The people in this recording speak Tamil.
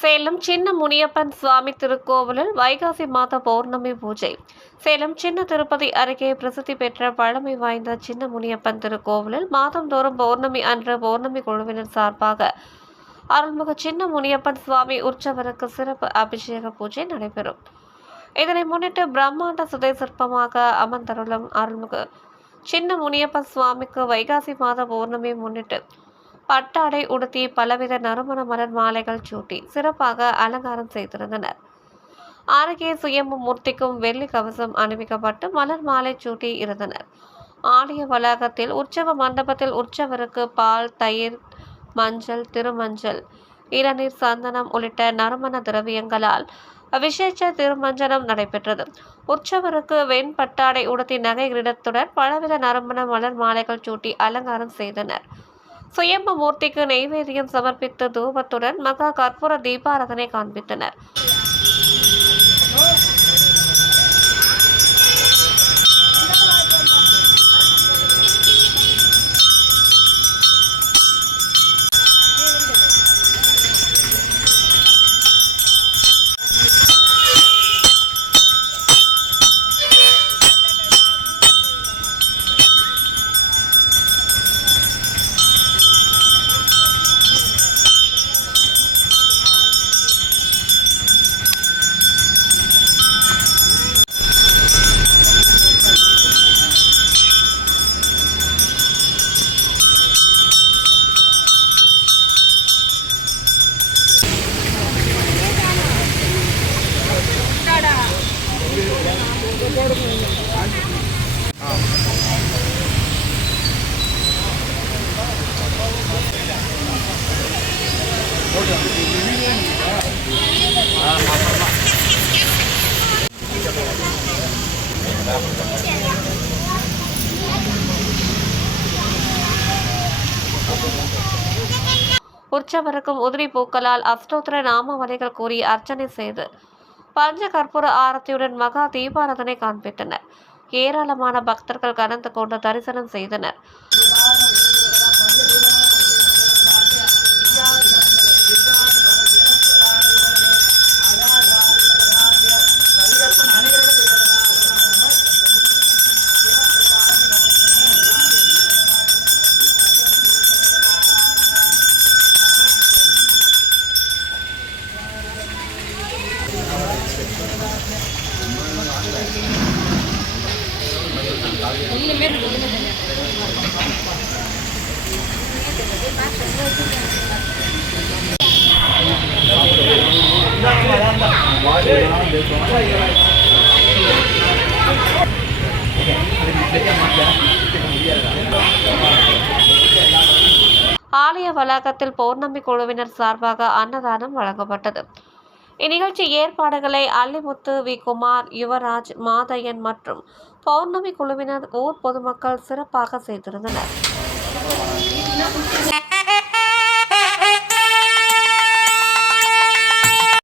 சேலம் சின்ன முனியப்பன் சுவாமி திருக்கோவிலில் வைகாசி மாத பௌர்ணமி பூஜை. சேலம் சின்ன திருப்பதி அருகே பிரசித்தி பெற்ற பழமை வாய்ந்த சின்ன முனியப்பன் திருக்கோவிலில் மாதந்தோறும் பௌர்ணமி அன்று பௌர்ணமி குழுவினர் சார்பாக அருள்மிகு சின்ன முனியப்பன் சுவாமி உற்சவருக்கு சிறப்பு அபிஷேக பூஜை நடைபெறும். இதனை முன்னிட்டு பிரம்மாண்ட சுதை சிற்பமாக அமர்ந்தருளும் அருள்மிகு சின்ன முனியப்பன் சுவாமிக்கு வைகாசி மாத பௌர்ணமி முன்னிட்டு பட்டாடை உடுத்தி பலவித நறுமண மலர் மாலைகள் சூட்டி சிறப்பாக அலங்காரம் செய்திருந்தனர். அருகே சுயம்பு மூர்த்திக்கும் வெள்ளி கவசம் அணிவிக்கப்பட்டு மலர் மாலை சூட்டி இருந்தனர். ஆலய வளாகத்தில் உற்சவ மண்டபத்தில் உற்சவருக்கு பால், தயிர், மஞ்சள், திருமஞ்சள், இளநீர், சந்தனம் உள்ளிட்ட நறுமண திரவியங்களால் விசேஷ திருமஞ்சனம் நடைபெற்றது. உற்சவருக்கு வெண்பட்டாடை உடுத்தி நகை கிரீடத்துடன் பலவித நறுமண மலர் மாலைகள் சூட்டி அலங்காரம் செய்தனர். சுயம்பு மூர்த்திக்கு நெய்வேதியம் சமர்ப்பித்து தூபத்துடன் மகா கற்பூர தீபாராதனை காண்பித்தனர். உற்சவருக்கும் உதிரி பூக்களால் அஷ்டோத்திர நாமவலைகள் கூறி அர்ச்சனை செய்து பஞ்ச கற்பூர ஆரத்தியுடன் மகா தீபாராதனை காண்பித்தனர். ஏராளமான பக்தர்கள் கலந்து கொண்டு தரிசனம் செய்தனர். ஆலய வளாகத்தில் பௌர்ணமி குழுவினர் சார்பாக அன்னதானம் வழங்கப்பட்டது. இந்நிகழ்ச்சி ஏற்பாடுகளை அல்லிமுத்து, வி. குமார், யுவராஜ், மாதையன் மற்றும் பௌர்ணமி குழுவினர் ஊர் பொதுமக்கள் சிறப்பாக செய்திருந்தனர்.